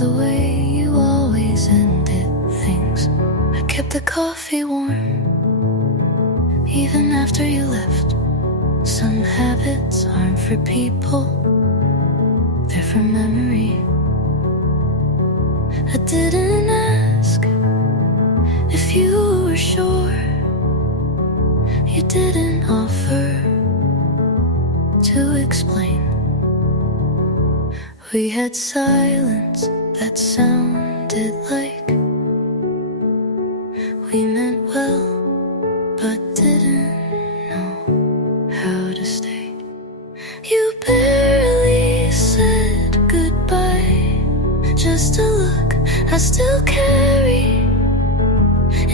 the way you always ended things. I kept the coffee warm, even after you left. Some habits aren't for people, they're for memory. I didn't ask if you were sure. You didn't offer to explain. We had silence that sounded like we meant well, but didn't know how to stay. You barely said goodbye, just a look I still carry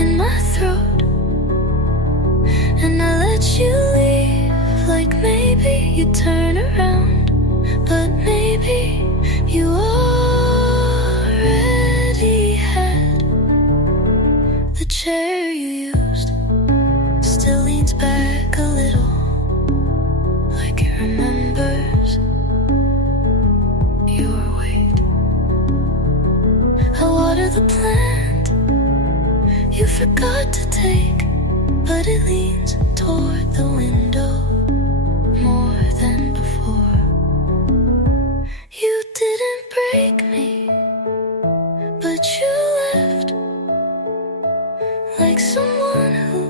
in my throat. And I let you leave, like maybe you'd turn around, but maybe you already had. The chair you used still leans back a little, like it remembers your weight. I water the plant you forgot to take, but it leans toward the window more than before. You didn't break me, but you left like someone who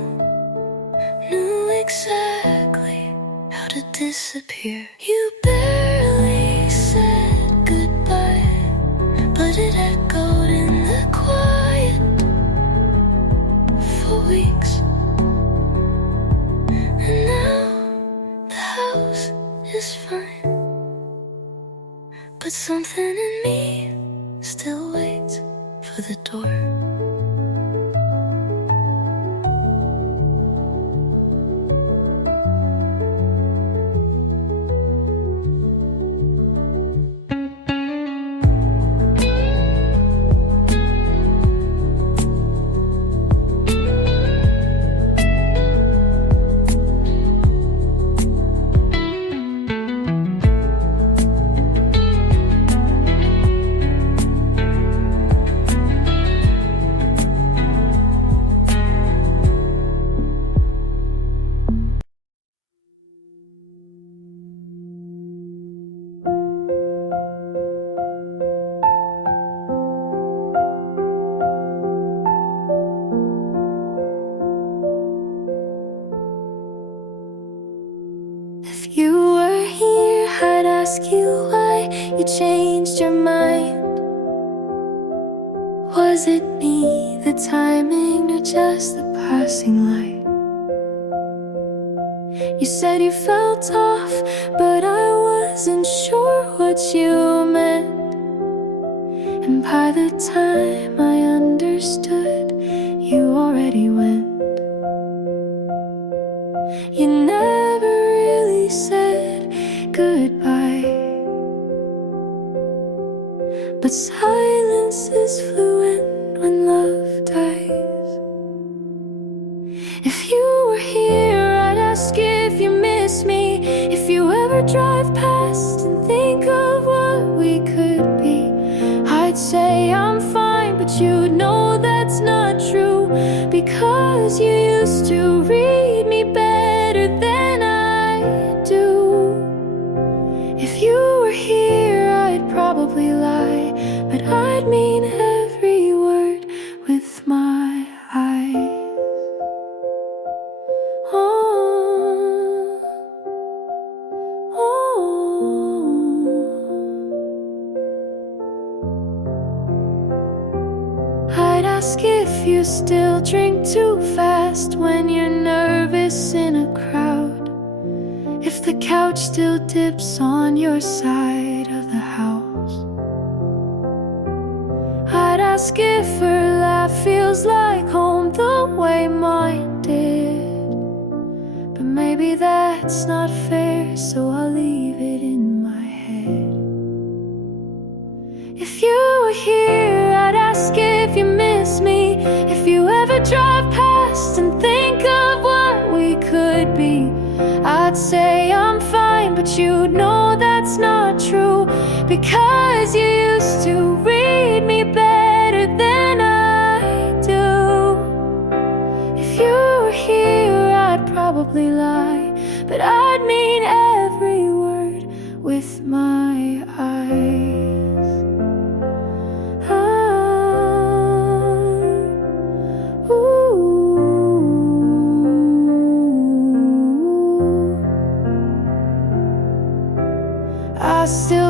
knew exactly how to disappear. You barely said goodbye, but it echoed in the quiet for weeks. And now the house is fine, but something in me still waits for the door. If you were here, I'd ask you why you changed your mind. Was it me, the timing, or just the passing light? You said you felt off, but I wasn't sure what you meant. And by the time I understood, you already went. You never really said goodbye, but silence is fluent when love dies. If you were here, I'd ask if you miss me, if you ever drive past and think of what we could be. I'd say I'm fine, but you'd know that's not true, because you used to read me better than I do. If you were here, I'd probably lie, but I'd mean every word with my eyes. Oh, oh. I'd ask if you still drink too fast when you're nervous in a crowd, if the couch still dips on your side of the house. I'd ask if her laugh feels like home the way mine did, but maybe that's not fair, so I'll leave it in my head. If you were here, I'd ask if you miss me, if you ever drive past and think of what we could be. I'd say I'm fine, but you'd know that's not true, because you used to read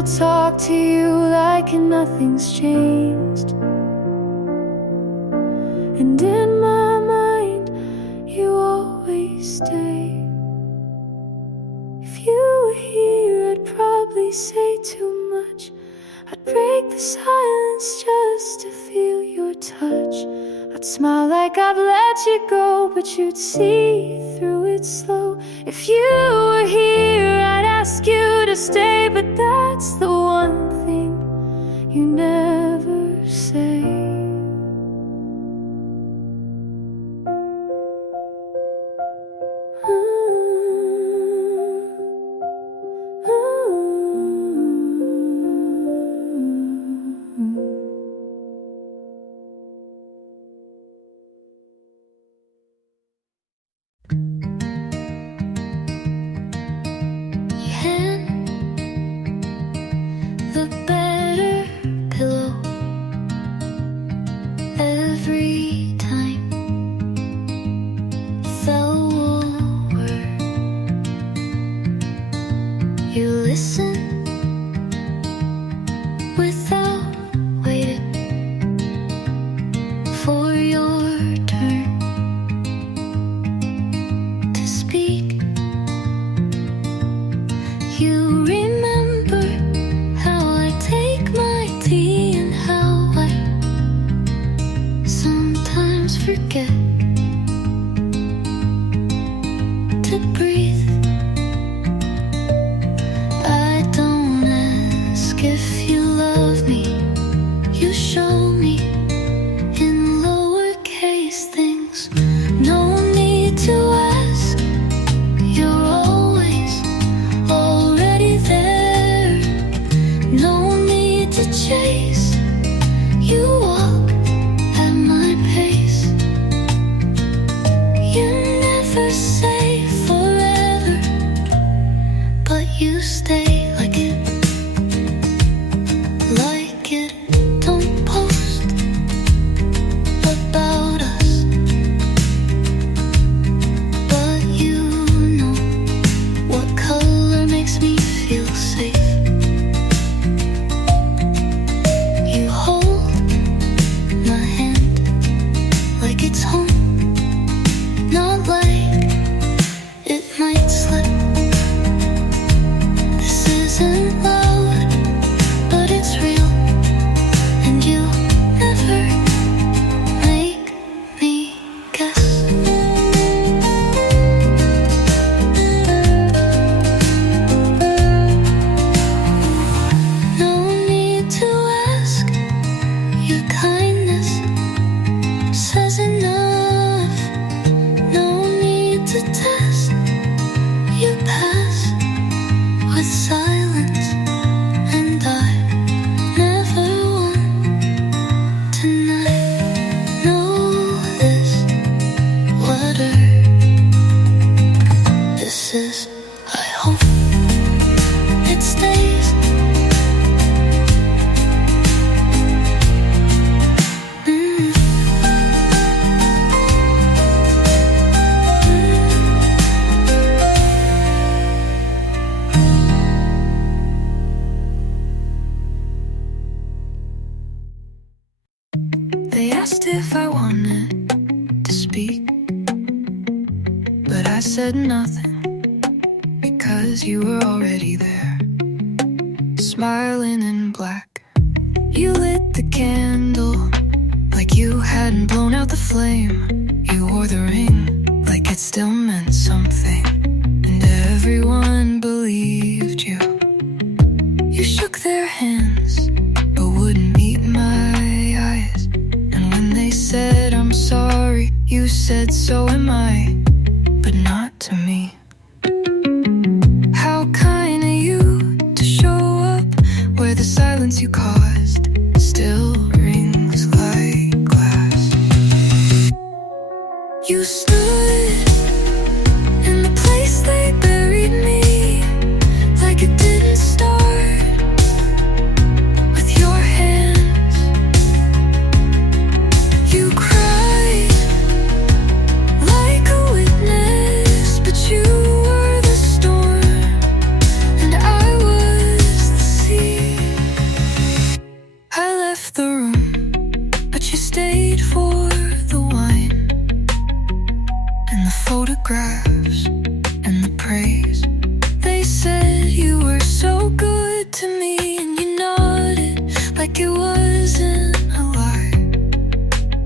talk to you like nothing's changed. And in my mind, you always stay. If you were here, I'd probably say too much. I'd break the silence just to feel your touch. I'd smile like I've let you go, but you'd see through it slow. If you were here, I'd ask you to stay, but that's the one thing you never say. The better pillow every time fell over. You listen without waiting for your turn to speak. You remember how I take my tea and how I sometimes forget to breathe. I don't ask if you love me, you show me in lowercase things. No need to ask, you're always already there. No need to chase, you walk at my pace. You never say forever, but you stay like it don't post about us, but you know what color makes me feel safe. You hold my hand like it's home, not like it might slip. This isn't loud, but it's real, and you never make me guess. No need to ask, your kindness says enough. No need to test, you pass with silence, and I never want to not know this. Whatever this is, I hope it stays. They asked if I wanted to speak, but I said nothing, because you were already there, smiling in black. You lit the candle like you hadn't blown out the flame. You wore the ring like it still meant something, and everyone believed you. You shook their hands but wouldn't meet my eyes, and when they said I'm sorry, you said so am I, but not to me. How kind of you to show up where the silence you caused still rings like glass. You stood in the place they buried me, like it didn't start with your hands. You cried like a paid for the wine and the photographs and the praise. They said you were so good to me, and you nodded like it wasn't a lie.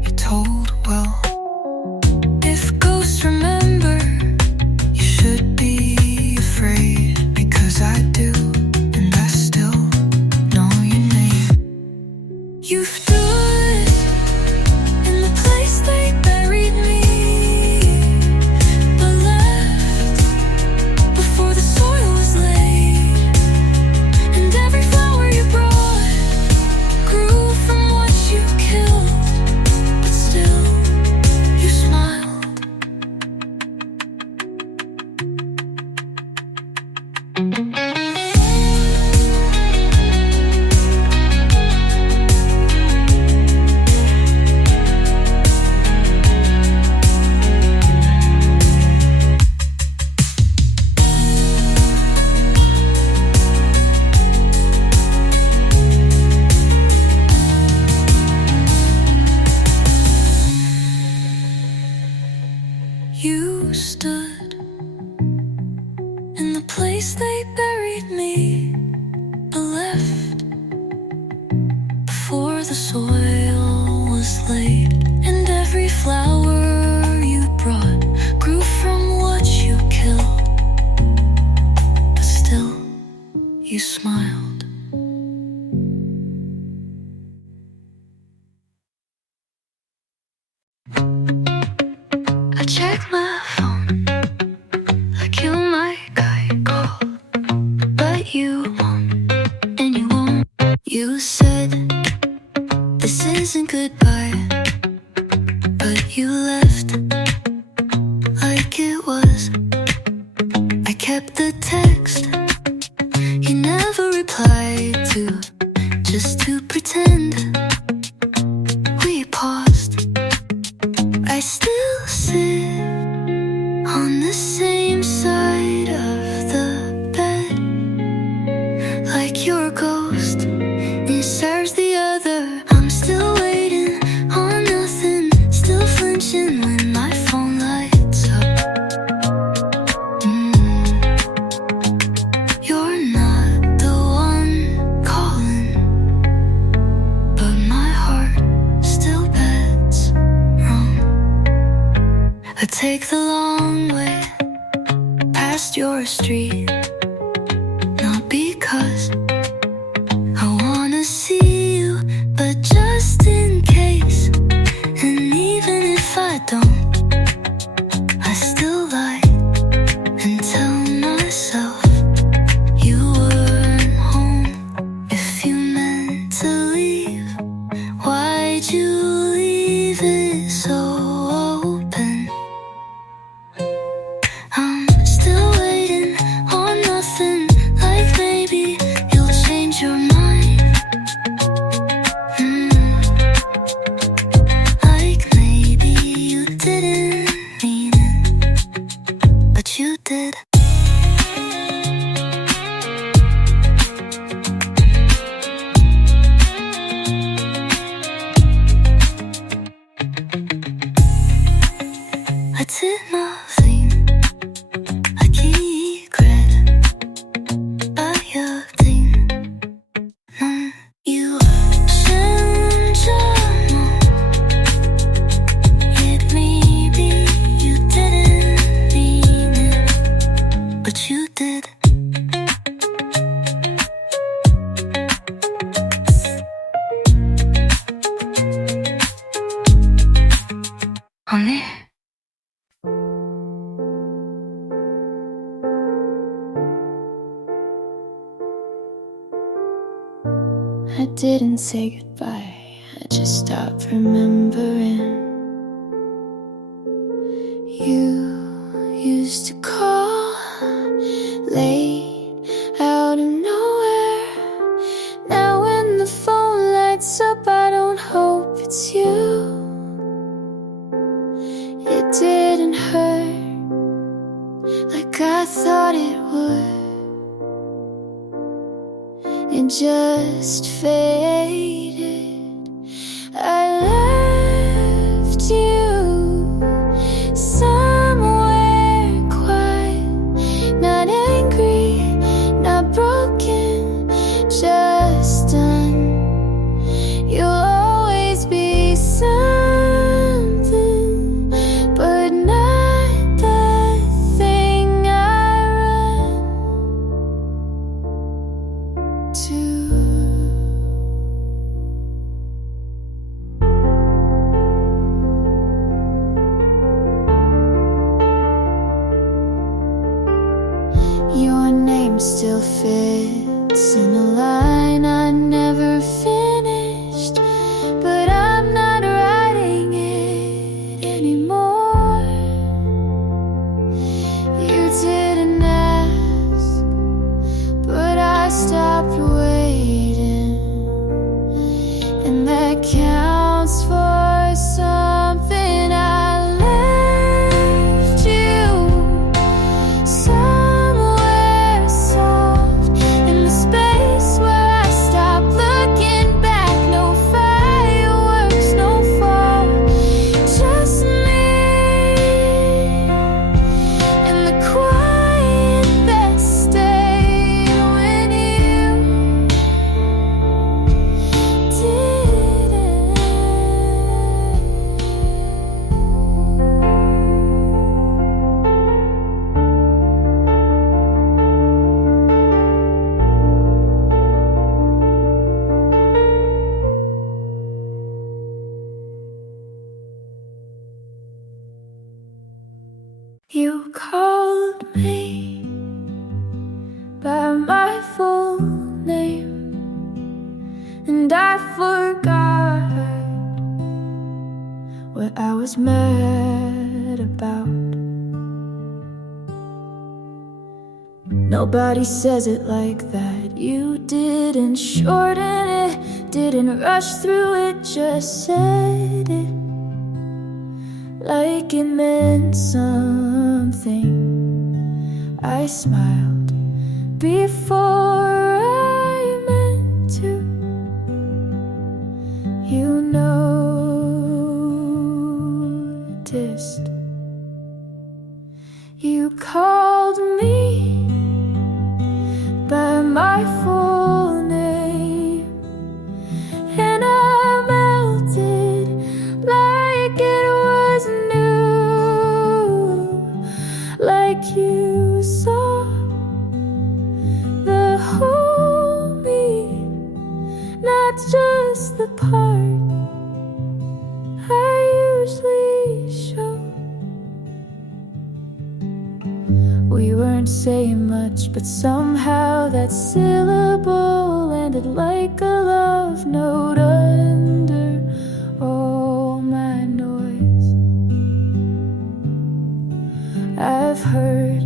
You told, well, if ghosts remember, you should be afraid, because I do, and I still know your name. You've stood in the place they buried me, but left before the soil was laid. And every flower you brought grew from what you killed, but still you smiled. You stood in the place they buried me, but left before the soil was laid. And every flower you brought grew from what you killed, but still you smiled. I check my phone like you might call, but you won't, and you won't. You said this isn't goodbye, but you left like it was. I kept the text you never replied to, just to pretend we paused. I still sit on the same side of the bed, like you're a ghost and serves the other. I'm still waiting on nothing, still flinching when my phone lights up. You're not the one calling, but my heart still bets wrong. I take the long way past your street, not because I wanna see you, but just in case. And even if I don't, I still lie and tell myself you weren't home. If you meant to leave, why'd you leave it so open? I'm still waiting on nothing, like maybe you'll change your mind. Like maybe you didn't mean it, but you did. I did nothing, I keep credit. I think you change your mind. It maybe you didn't mean it, but you did. Honey, I didn't say goodbye, I just stopped remembering. You used to call late out of nowhere. Now when the phone lights up, I don't hope it's you. It didn't hurt like I thought it would. It just faded. I learned still fits in a line I never finished, but I'm not writing it anymore. You didn't ask, but I stopped waiting, and that counts for something. I left you somewhere soft in the space where I stopped looking back. No fireworks, no fall, just me and the quiet that stayed when you didn't. You called me by my full name, and I forgot what I was mad about. Nobody says it like that. You didn't shorten it, didn't rush through it, just said it like it meant something. I smiled before I meant to. You noticed. You called me by my full name, and I melted like it was new, like you saw the whole me, not just the part I usually show. We weren't saying much, but somehow that syllable landed like a love note under all my noise. I've heard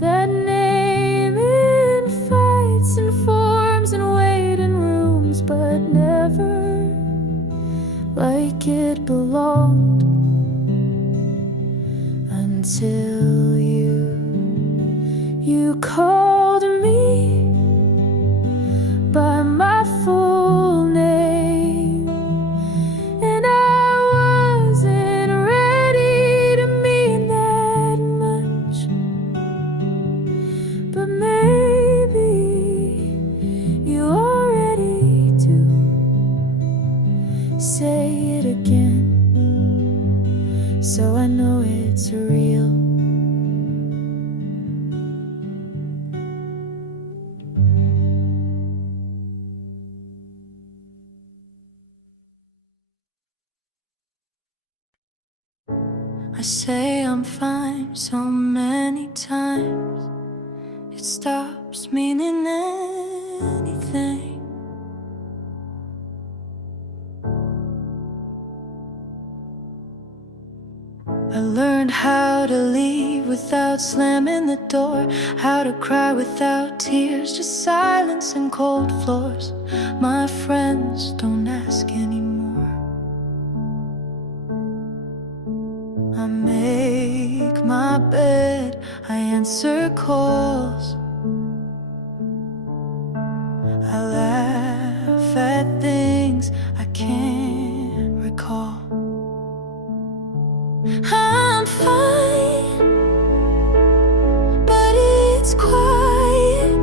that name in fights and forms and waiting rooms, but never like it belonged until you called me by my full name, and I wasn't ready to mean that much, but maybe you are ready to say it again, so I know it's real. I say I'm fine so many times, it stops meaning anything. I learned how to leave without slamming the door, how to cry without tears, just silence and cold floors. My friends don't ask anymore. I make my bed, I answer calls, I laugh at things I can't recall. I'm fine, but it's quiet.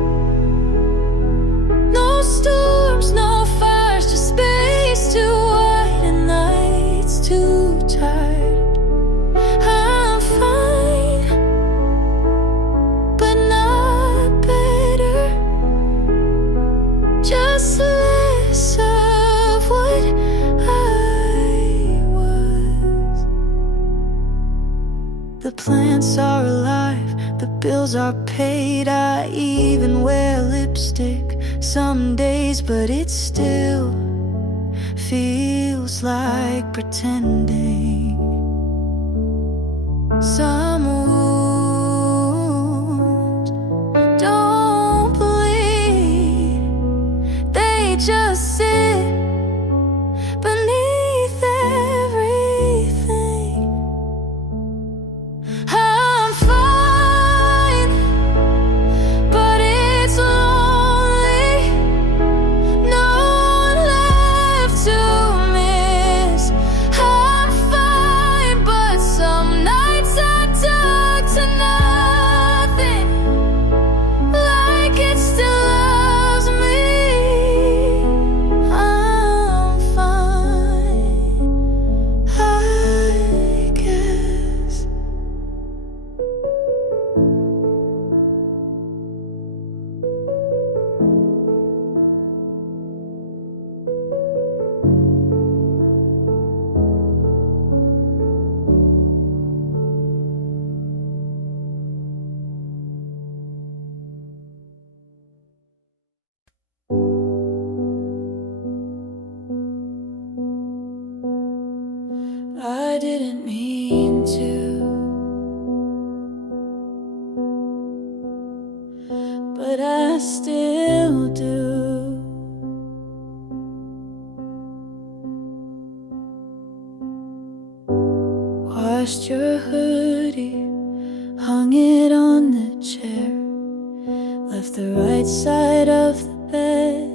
No storms, no fires, just space too wide and nights too tired. I'm fine, but not better, just less of what I was. The plants are alive, the bills are paid. I even wear lipstick some days, but it still feels like pretending. Some wounds don't bleed, they just sit beneath everything. I'm fine, but it's lonely. No one left to miss. I'm fine, but some nights I talk to nothing, like it still loves me. I'm fine, I guess. I didn't mean to, but I still do. Washed your hoodie, hung it on the chair, left the right side of the bed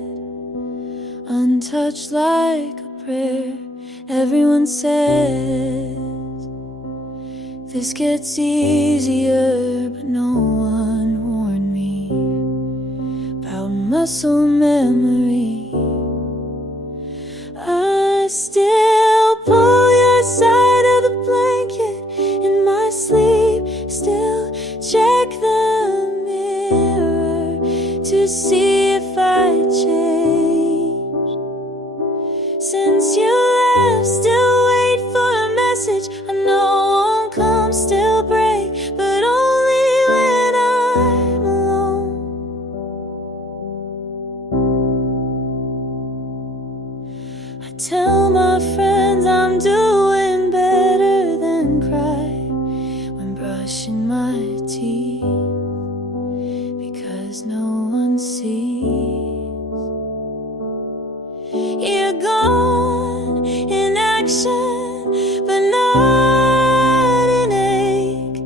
untouched like a prayer. Everyone says this gets easier, but no one warned me about muscle memory. I still pull your side of the blanket in my sleep, still check the mirror to see if I changed since you left. Still wait for a message I know won't come, still break, but only when I'm alone. I tell my friends I'm doing better than cry when brushing my teeth, because no one sees. You're gone in action, but not in ache.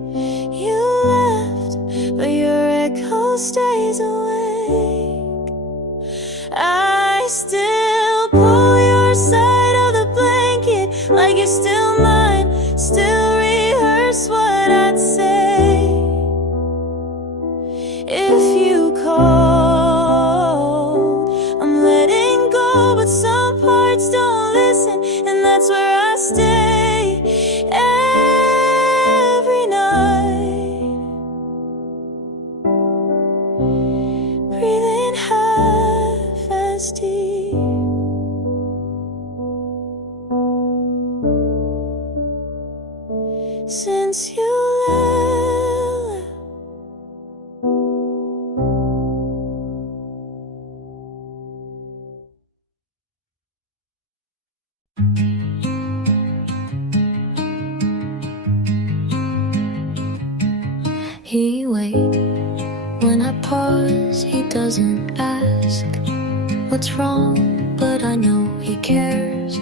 You left, but your echo stays awake. I still pull your side of the blanket like you're still mine, still rehearse what I'd say if you call. I'm letting go, but some parts don't listen, and that's where I stay every night, breathing half as deep. Since you left, he waits when I pause. He doesn't ask what's wrong, but I know he cares.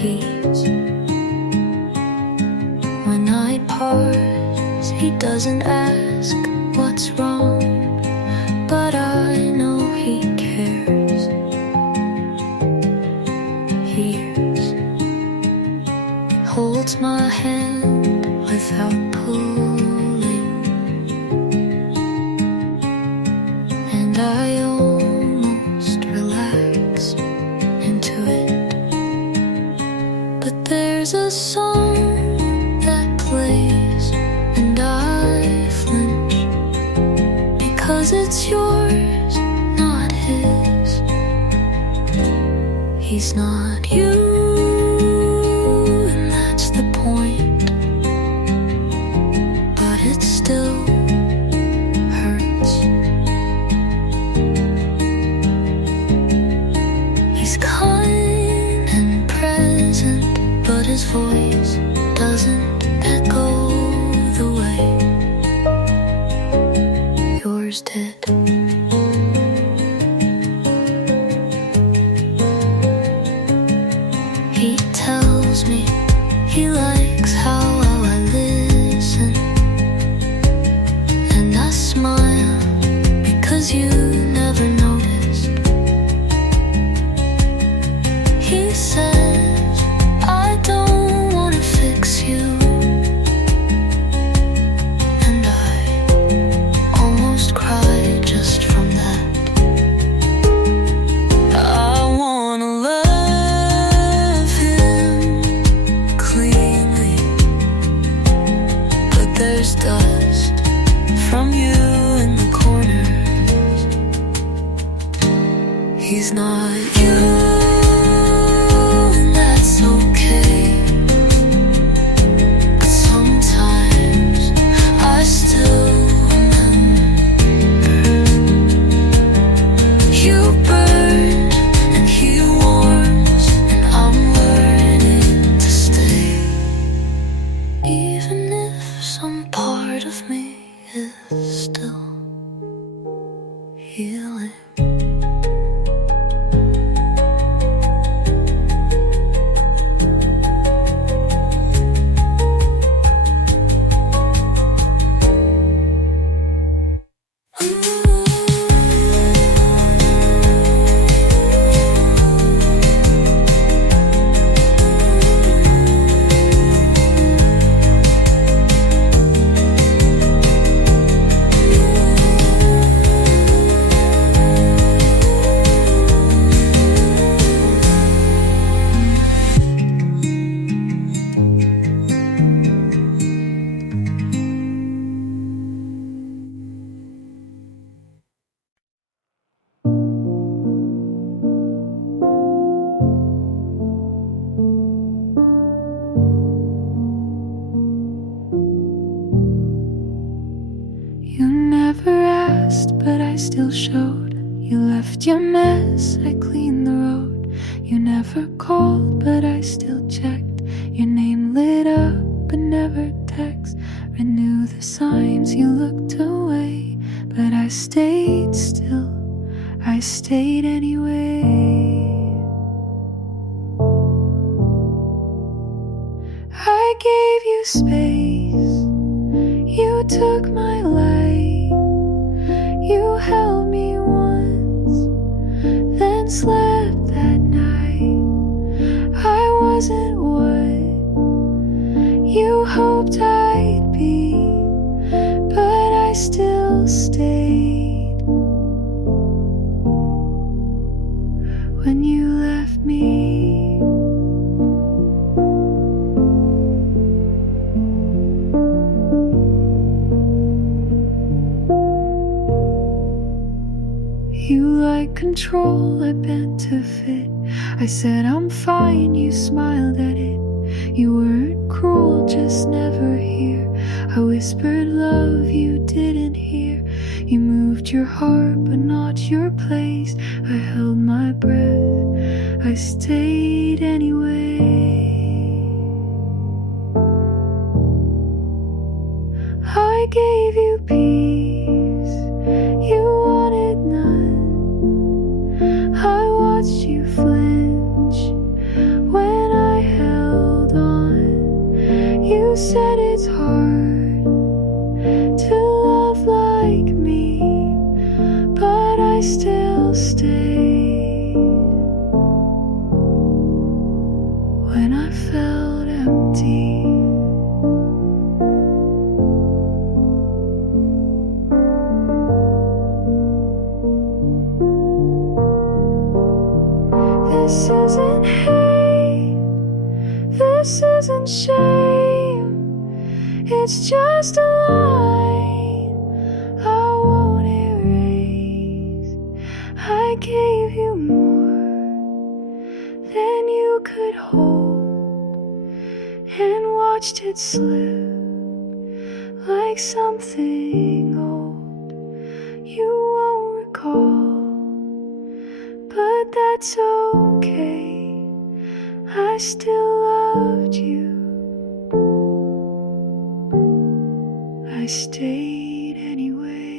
He's when I pause. He doesn't ask what's wrong, but I know he cares. Hears, holds my hand without pulling, and I almost relax into it. But there's a song that plays, and I flinch, because it's yours, not his. He's not you, and that's the point. his voice doesn't echo the way yours did. He tells me he likes how I listen, and I smile because you never noticed. He says I don't wanna fix you, and I almost cried just from that. I wanna love him cleanly, but there's dust from you in the corners. He's not you, and that's okay. But sometimes I still remember. You burned and he warms, and I'm learning to stay, even if some part of me is still healing. You never asked, but I still showed. You left your mess, I cleaned the road. You never called, but I still checked. Your name lit up, but never text. Renew the signs, you looked away, but I stayed still. I stayed anyway. I gave you space. You took my light. You held me once, then slept that night. I wasn't what you hoped I'd be, but I still stayed. When you left me, you like control, I bent to fit. I said I'm fine, you smiled at it. You weren't cruel, just never here. I whispered love, you didn't hear. You moved your heart, but not your place. I held my breath, I stayed anyway. I gave you peace, you wanted none. I watched you flinch when I held on. You said it's hard to love like me, but I still stayed. When I felt empty, this isn't hate, this isn't shame. It's just a line I won't erase. I gave you more than you could hold, and watched it slip like something old you won't recall. But that's okay, I still loved you. I stayed anyway.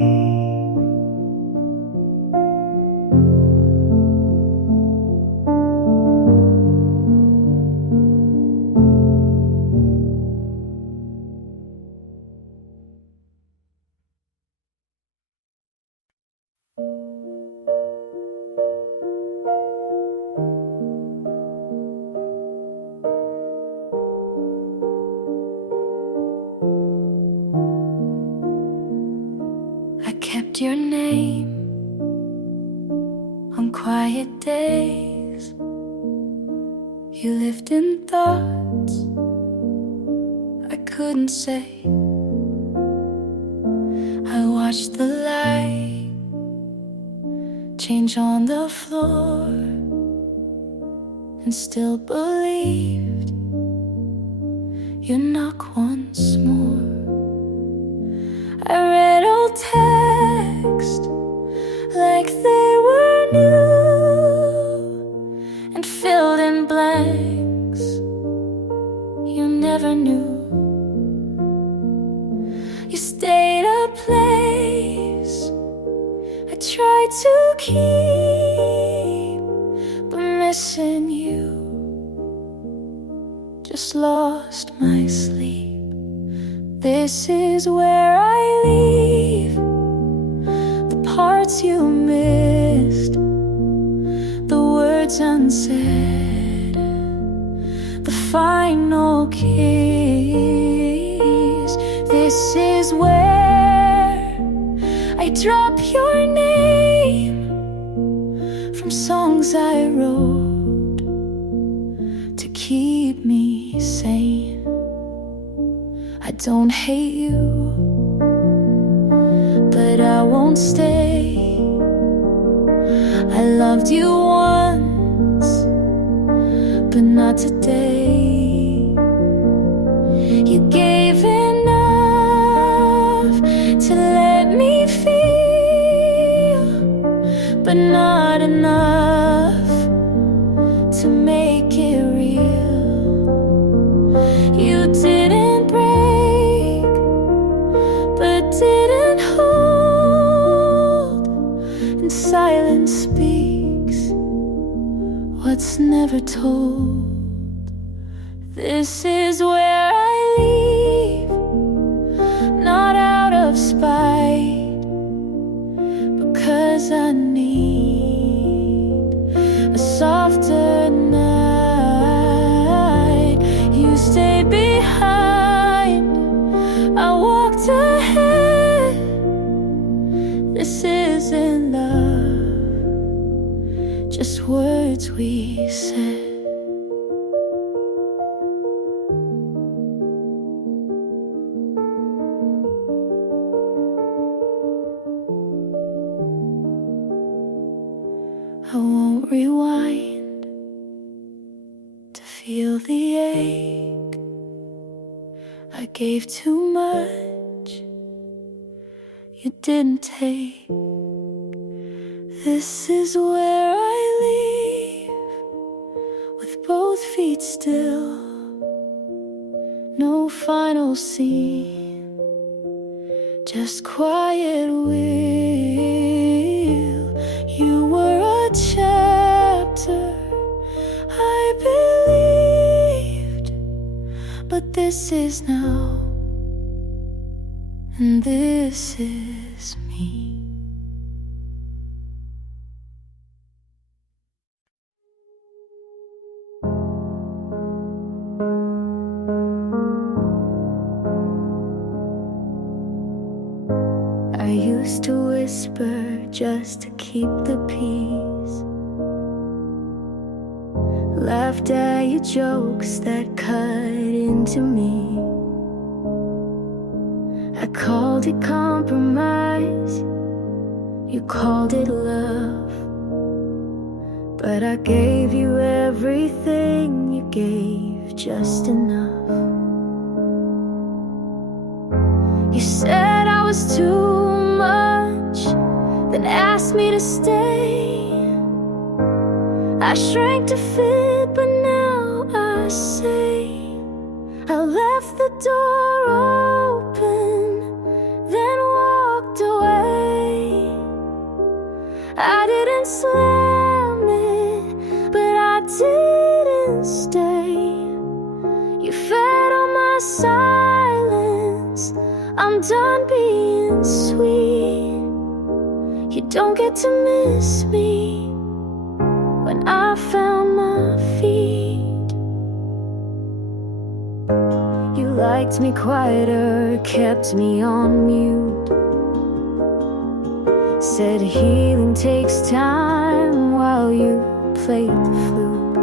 I kept your name on quiet days. You lived in thoughts I couldn't say. I watched the light change on the floor and still believed you'd knock once more. I read old texts like they were new and filled in blanks you never knew. You stayed a place I tried to keep, but missing you just lost my sleep. This is where I leave the parts you missed, the words unsaid, the final kiss. This is where I drop your name from songs I wrote to keep me sane. I don't hate you, but I won't stay. I loved you once, but not today. You gave enough to let me feel, but not enough to make it real. You didn't break, but didn't hold, and silence speaks what's never told. This is where I leave, not out of spite, because I need a softer night. You stayed behind, I walked ahead. This isn't love, just words we said. I won't rewind to feel the ache. I gave too much you didn't take. This is where I leave, with both feet still. No final scene, just quiet will. You were a chapter I believed, but this is now, and this is me. I used to whisper just to keep the peace, laughed at your jokes that cut into me. I called it compromise, you called it love, but I gave you everything, you gave just enough. You said I was too much, then asked me to stay. I shrank to fit, but now I say left the door open, then walked away. I didn't slam it, but I didn't stay. You fed on my silence. I'm done being sweet. You don't get to miss me when I found my feet. You liked me quieter, kept me on mute. Said healing takes time while you played the flute.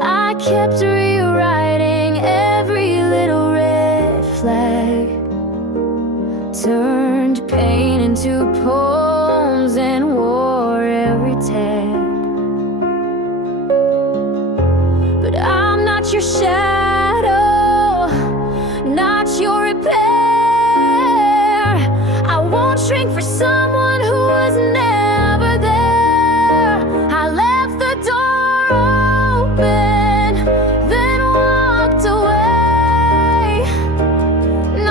I kept rewriting every little red flag, turned pain into poems and wore every tag. But I'm not your shadow, not your repair. I won't shrink for someone who was never there. I left the door open, then walked away.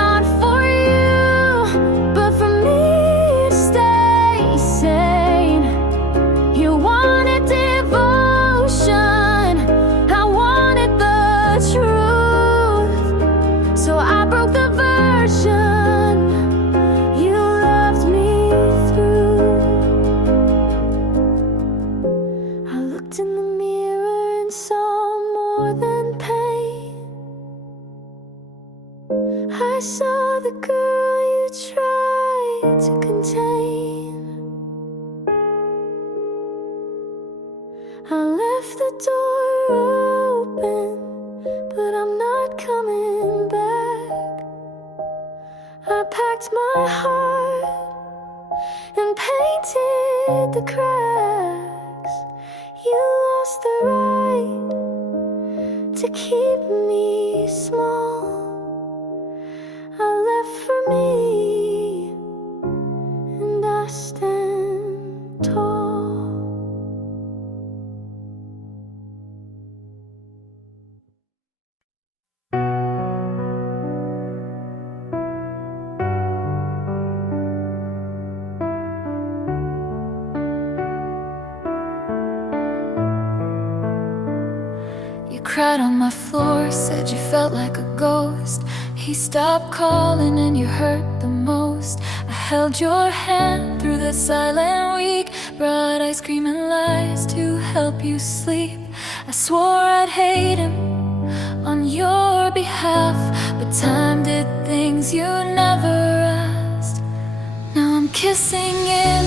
Not for you, but for me to stay sane. You wanted devotion, I wanted the truth. So I broke the version you loved me through. I looked in the mirror and saw more than pain. I saw the girl you tried to contain. I left the door open, but I'm not coming back. I packed my heart and painted the cracks. You lost the right to keep me small. I left for me, and I stand tall. You cried on my floor, said you felt like a ghost. He stopped calling and you hurt the most. I held your hand through the silent week, brought ice cream and lies to help you sleep. I swore I'd hate him on your behalf, but time did things you never asked. Now I'm kissing him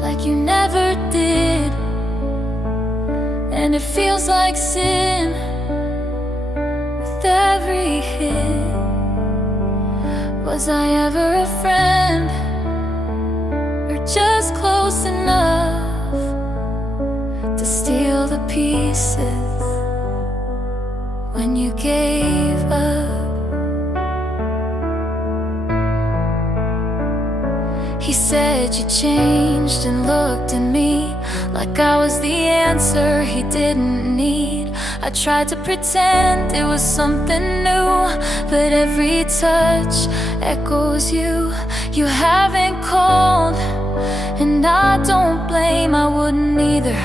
like you never did, and it feels like sin with every hit. Was I ever a friend, or just close enough to steal the pieces when you gave up? He said you changed and looked at me like I was the answer he didn't need. I tried to pretend it was something new, but every touch echoes you. You haven't called, and I don't blame. I wouldn't either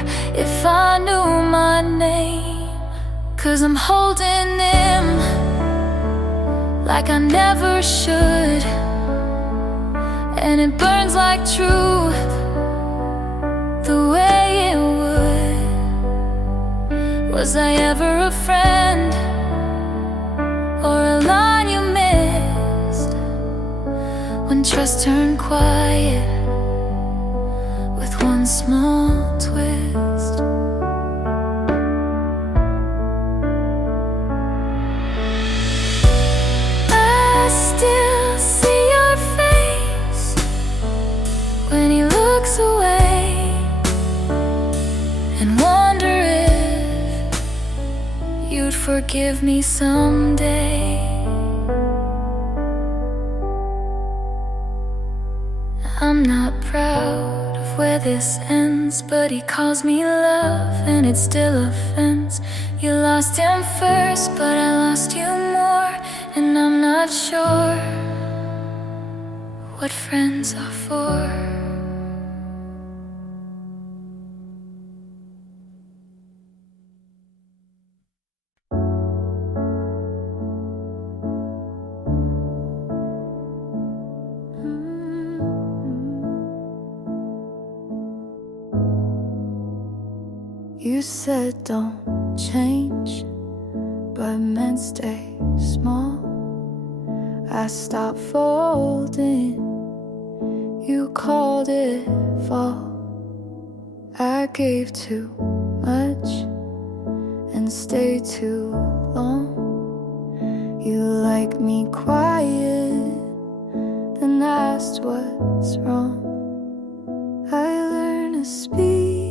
if I knew my name. 'Cause I'm holding him like I never should, and it burns like truth the way it would. Was I ever a friend, or a line you missed when trust turned quiet with one small twist? I still see your face when he looks away, and wonder if you'd forgive me someday. I'm not proud of where this ends. friends, but he calls me love, and it still offends. You lost him first, but I lost you more, and I'm not sure what friends are for. You said don't change, but men stay small. I stopped folding, you called it fall. I gave too much and stayed too long. You like me quiet and asked what's wrong. I learned to speak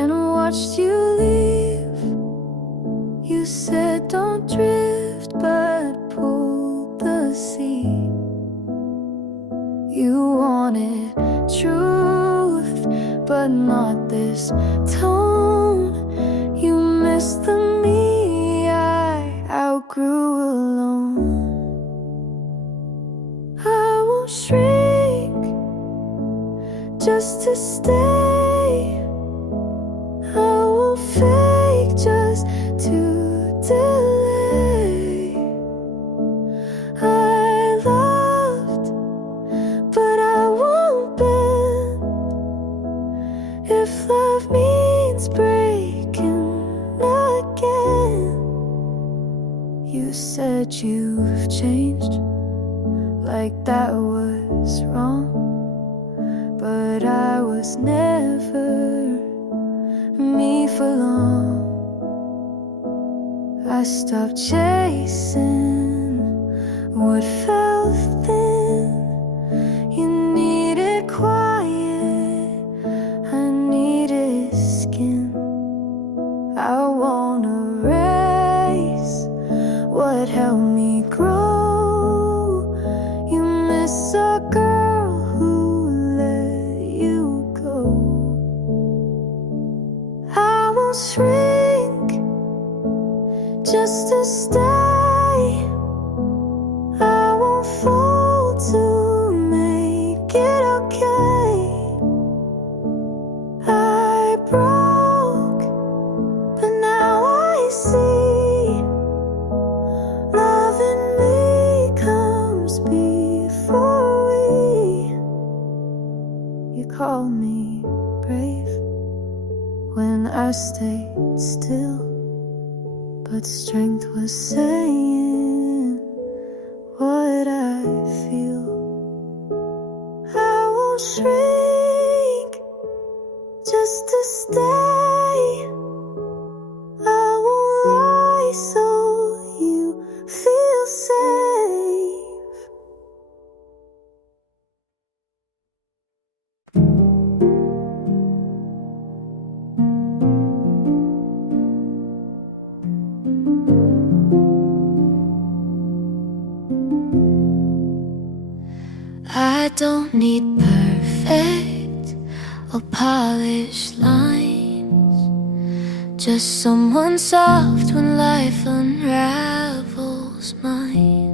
and watched you leave. You said don't drift, but pulled the sea. You wanted truth, but not this tone. You missed the me I outgrew alone. I won't shrink just to stay. I won't fake just to delay. I loved, but I won't bend. If love means breaking again. You said you've changed, like that was wrong, but I was never me for long. I stopped chasing what felt thin. You needed quiet, I needed skin. I won't erase what helped me grow. You miss a girl who let you go. I won't shrink just to stay. I won't fold to make it okay. I broke, but now I see love in me comes before we. You call me brave when I stayed still, but strength was saying what I feel. I won't shrink just to stay. I won't lie so you feel safe. I don't need perfect or polished lines, just someone soft when life unravels mine.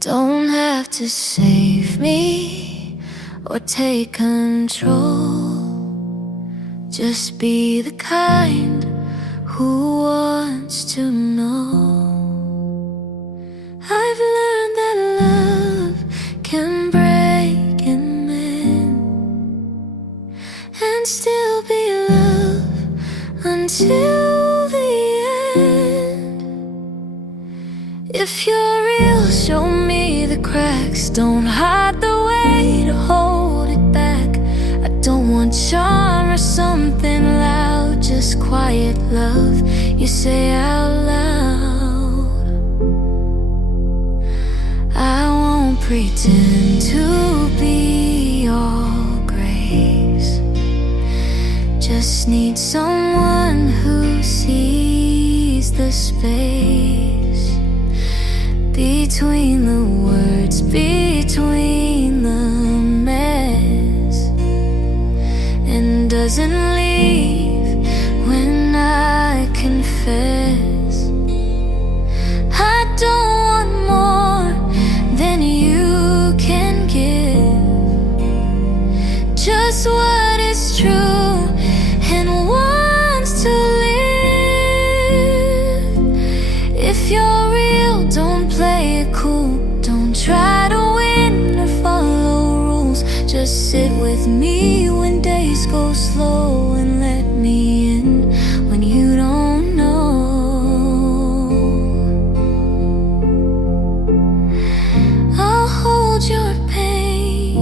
Don't have to save me or take control, just be the kind who wants to know. I've learned that love can break and mend, and still be love until the end. If you're real, show me the cracks. Don't hide the way to hold it back. I don't want charm or something loud, just quiet love you say out loud. I won't pretend to be all grace, just need someone who sees the space between the words, between the mess. doesn't leave when I confess. I don't want more than you can give, just what is true and wants to live. If you're real, don't play it cool. Don't try to win or follow rules. Just sit with me when days go slow and let me in when you don't know. I'll hold your pain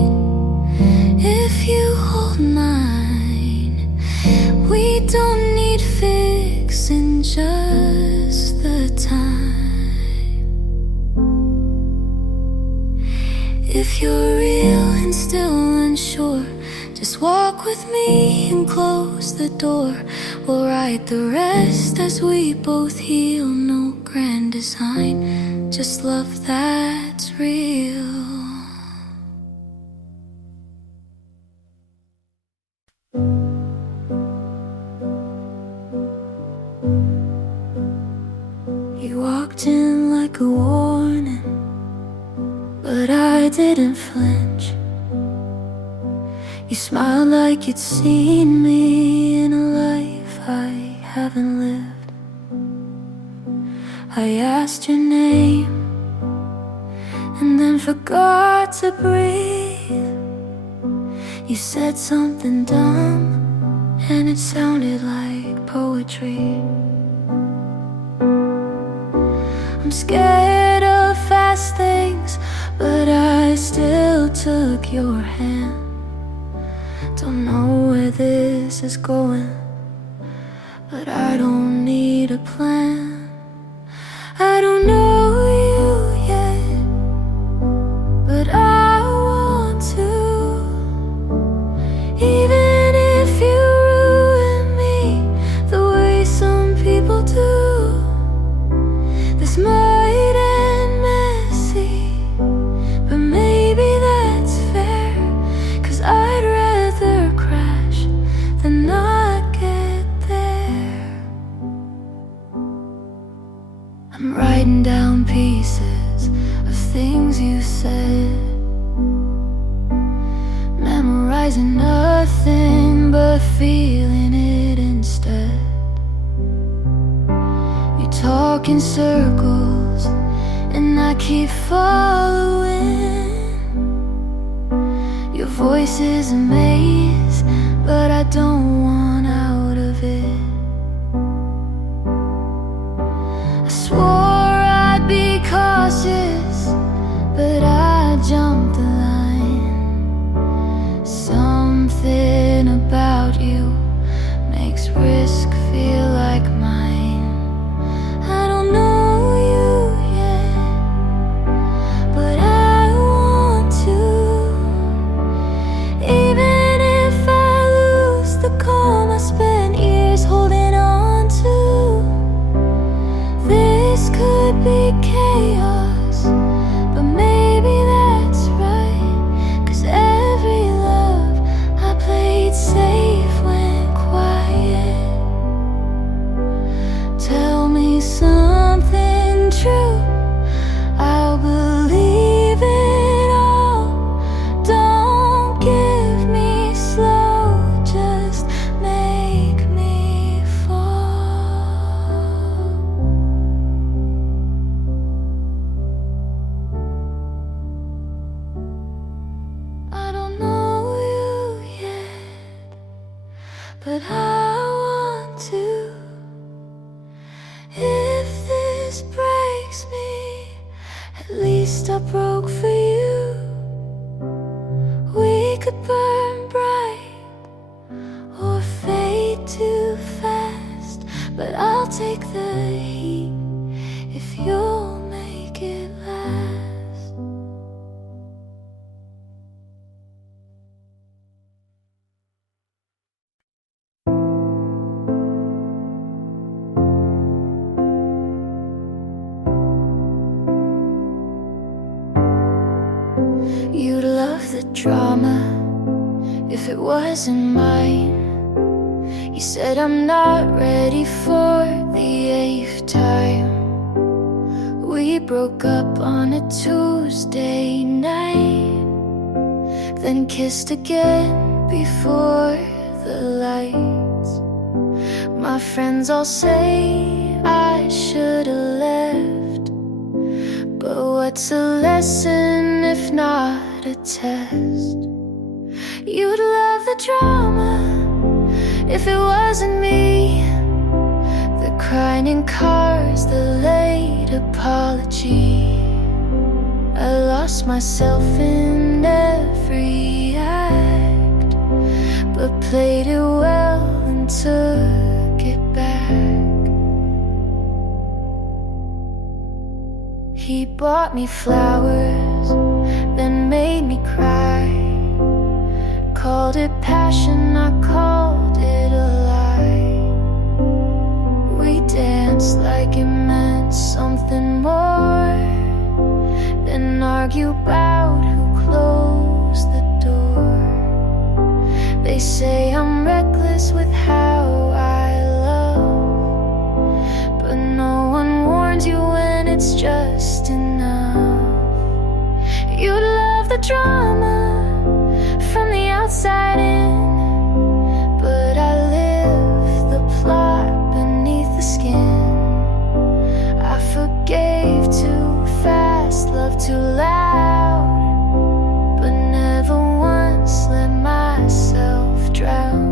if you hold mine. We don't need fixing, just the time. If you're real and still unsure, just walk with me and close the door. We'll write the rest as we both heal. No grand design, just love that's real. You walked in like a warning, but I didn't flinch. You smiled like you'd seen me in a life I haven't lived. I asked your name and then forgot to breathe. You said something dumb and it sounded like poetry. I'm scared of fast things, but I still took your hand. Don't know where this is going, but I don't need a plan. I don't know you yet, but I want to. Even if you ruin me the way some people do, this might end messy, but maybe that's fair, 'cause I'd rather crash than not get there. I'm writing down pieces of things you said, memorizing nothing but feeling it instead. You talk in circles and I keep following. Your voice is a maze, but I don't want out of it. I swore I'd be cautious, but I jumped the line. Something about you makes risk feel like mine. I don't know you yet, but I want to. Even if I lose the calm I spent years holding on to, this could be chaos, but maybe that's right, 'cause every love I played safe went quiet. Tell me something true, I'll believe it all. Don't give me slow, just make me fall. I don't know you yet, but I want to. If this breaks me, at least I broke for you. We could burn bright or fade too fast, but I'll take the heat if you'll make it last. You'd love the drama if it wasn't mine. You said I'm not ready for the 8th time. We broke up on a Tuesday night, then kissed again before the lights. My friends all say I should've left, but what's a lesson if not a test? You'd love the drama if it wasn't me, the crying in cars, the late apology. I lost myself in every act, but played it well and took it back. He bought me flowers, then made me cry. Called it passion, I called it a lie. We danced like it meant something more, then argue about who closed the door. They say I'm reckless with how I love, but no one warns you when it's just enough. You love the drama from the outside in, but I live the plot beneath the skin. I forgave too fast, loved too loud, but never once let myself drown.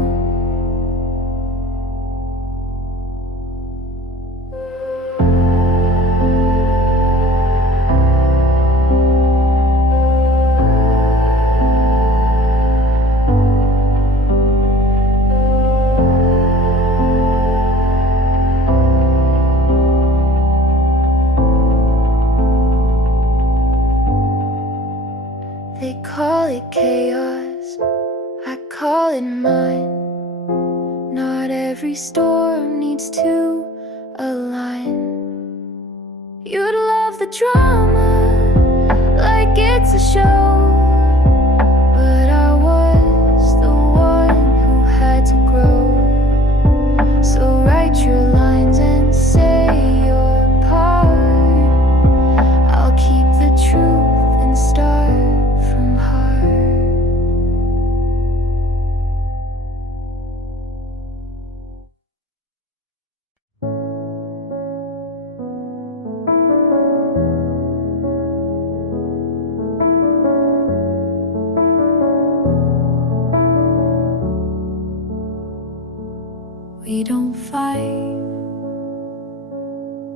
They call it chaos, I call it mine. Not every storm needs to align. You'd love the drama like it's a show, but I was the one who had to grow. So write your lines and say your part. I'll keep the truth and start from heart. We don't fight,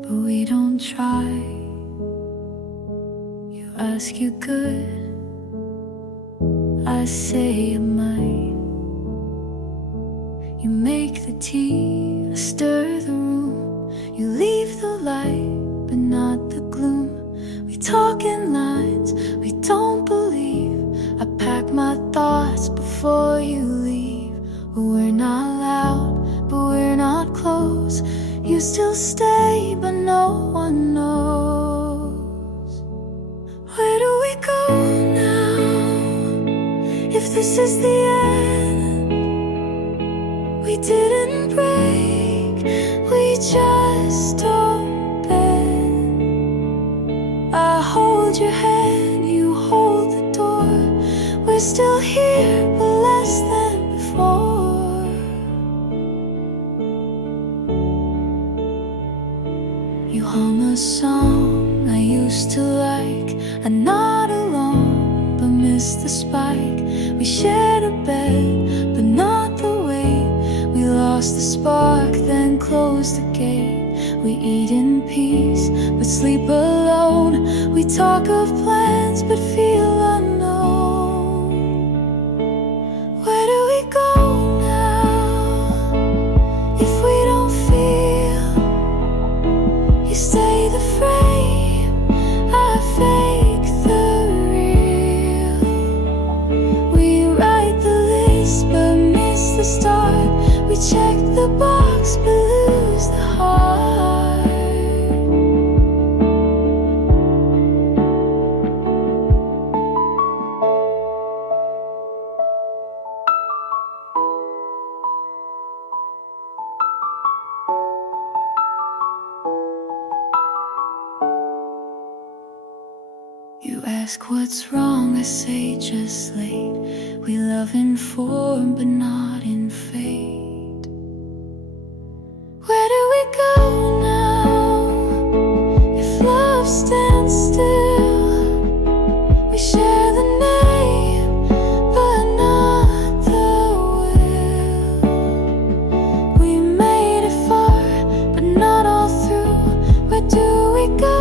but we don't try. You ask you good, I say I might. You make the tea, I stir the room. You leave the light, but not the gloom. We talk in lines we don't believe. I pack my thoughts before you leave. We're not loud, but we're not close. You still stay, but no one knows. Where do we go now? If this is the end, we didn't break, we just don't bend. I hold your hand, you hold the door. We're still here, but less than before. You hum a song I used to like. I'm not alone, but miss the spike. We shared a bed, but not the weight. We lost the spark, then closed the gate. We eat in peace, but sleep alone. We talk of plans, but feel unknown. Where do we go now? If we don't feel, you stay the frame, I fake the real. We write the list, but miss the start. We check the box, but lose the heart. ask what's wrong, I say just late. We love in form but not in fate. Where do we go now if love stands still? We share the name but not the will. We made it far but not all through. Where do we go?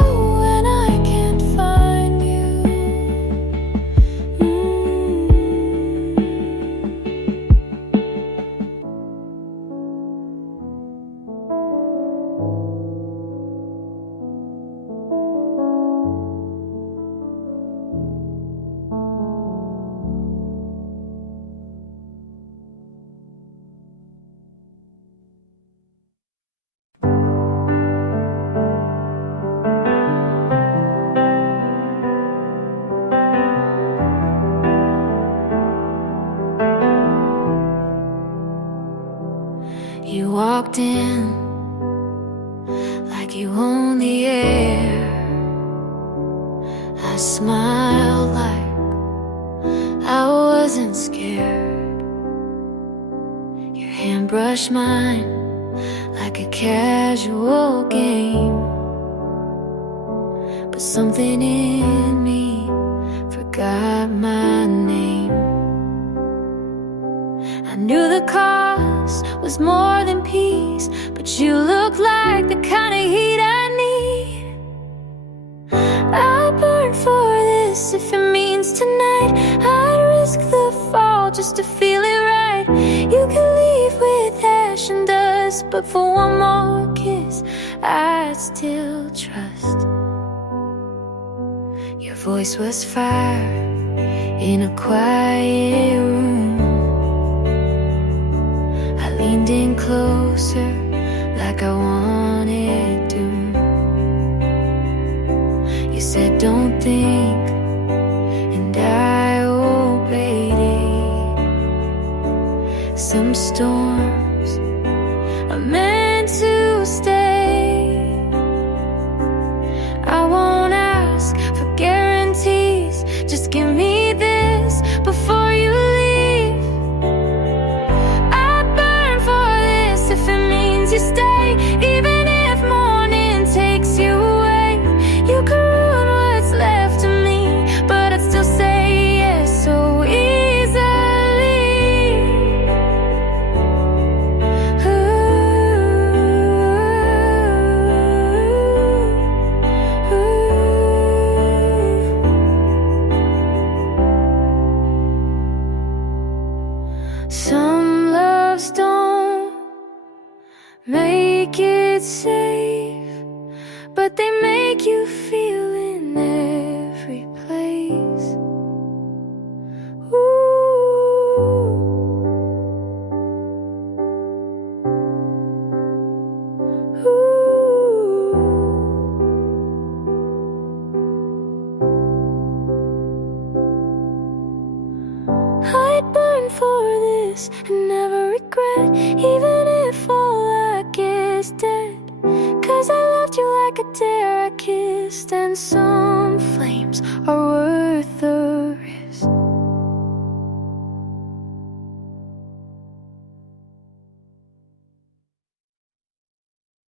You walked in like you own the air. I smiled like I wasn't scared. Your hand brushed mine like a casual game, but something in me forgot my name. I knew the cost was more than peace, but you look like the kind of heat I need. I'd burn for this if it means tonight. I'd risk the fall just to feel it right. You can leave with ash and dust, but for one more kiss I'd still trust. Your voice was fire in a quiet room. Leaned in closer like I wanted to. You said don't think, and I obeyed it. Some storms are meant to stay. I won't ask for guarantees, just give me this before you leave. You stay, even if morning takes you away. You can ruin what's left of me, but I'd still say yes so easily. Some loves don't make it safe, but they make you feel in every place. Ooh. Ooh. I'd burn for this and never regret, even if all I get is dead. 'Cause I loved you like a dare I kissed, and some flames are worth